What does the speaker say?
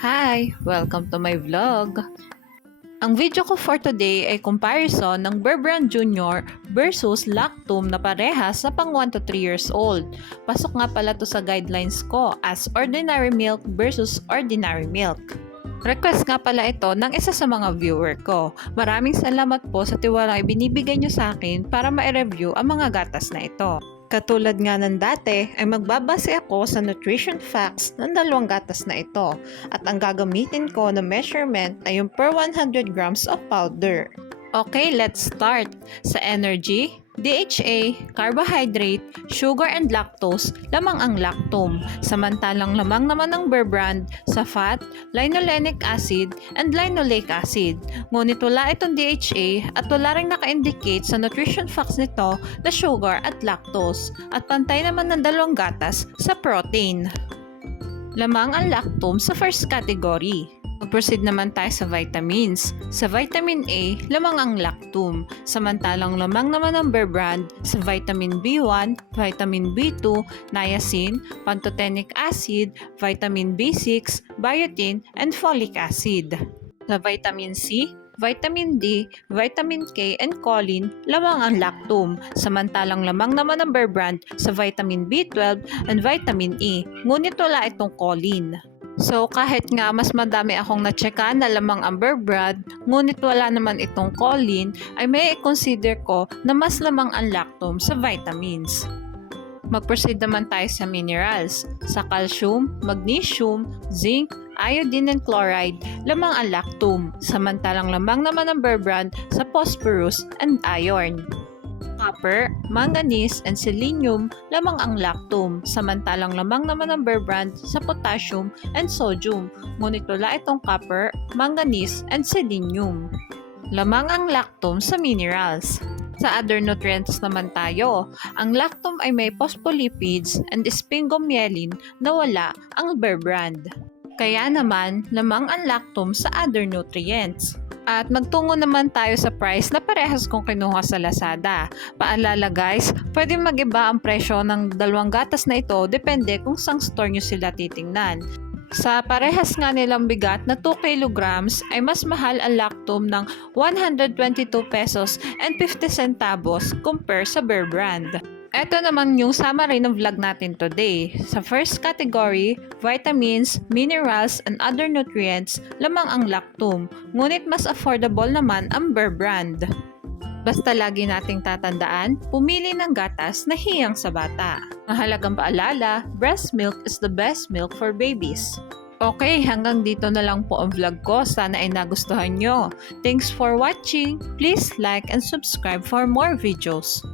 Hi! Welcome to my vlog! Ang video ko for today ay comparison ng Bear Brand Jr. versus Lactum na parehas sa pang 1 to 3 years old. Pasok nga pala to sa guidelines ko as ordinary milk versus ordinary milk. Request nga pala ito ng isa sa mga viewer ko. Maraming salamat po sa tiwalang ibinibigay nyo sa akin para ma-review ang mga gatas na ito. Katulad nga ng dati ay magbabase ako sa nutrition facts ng dalawang gatas na ito at ang gagamitin ko na measurement ay yung per 100 grams of powder. Okay, let's start. Sa energy, DHA, carbohydrate, sugar and lactose, lamang ang lactum. Samantalang lamang naman ng Bear Brand sa fat, linolenic acid, and linoleic acid. Ngunit wala itong DHA at wala rin naka-indicate sa nutrition facts nito na sugar at lactose. At pantay naman ng dalawang gatas sa protein. Lamang ang lactum sa first category. Mag-proceed naman tayo sa vitamins. Sa vitamin A, lamang ang lactum. Samantalang lamang naman ang Bear Brand sa vitamin B1, vitamin B2, niacin, pantothenic acid, vitamin B6, biotin, and folic acid. Sa vitamin C, vitamin D, vitamin K, and choline, lamang ang lactum. Samantalang lamang naman ang Bear Brand sa vitamin B12 and vitamin E. Ngunit wala itong choline. So kahit nga mas madami akong na-checkan na lamang ang Bear Brand, ngunit wala naman itong choline, ay may i-consider ko na mas lamang ang lactum sa vitamins. Mag-proceed naman tayo sa minerals. Sa calcium, magnesium, zinc, iodine and chloride, lamang ang lactum. Samantalang lamang naman ang Bear Brand sa phosphorus and iron. Copper, manganese, and selenium, lamang ang lactum. Samantalang lamang naman ang Bear Brand sa potassium and sodium. Ngunit wala itong copper, manganese, and selenium. Lamang ang lactum sa minerals. Sa other nutrients naman tayo, ang lactum ay may phospholipids and sphingomyelin na wala ang Bear Brand. Kaya naman, lamang ang lactum sa other nutrients. At magtungo naman tayo sa price na parehas kong kinuha sa Lazada. Paalala guys, pwede mag-iba ang presyo ng dalawang gatas na ito depende kung sang store nyo sila titingnan. Sa parehas nga nilang bigat na 2 kilograms ay mas mahal ang lactum ng 122 pesos and 50 centavos compare sa Bear Brand. Ito naman yung summary ng vlog natin today. Sa first category, vitamins, minerals, and other nutrients, lamang ang lactum. Ngunit mas affordable naman ang Bear Brand. Basta lagi nating tatandaan, pumili ng gatas na hiyang sa bata. Mahalagang paalala, breast milk is the best milk for babies. Okay, hanggang dito na lang po ang vlog ko. Sana ay nagustuhan nyo. Thanks for watching. Please like and subscribe for more videos.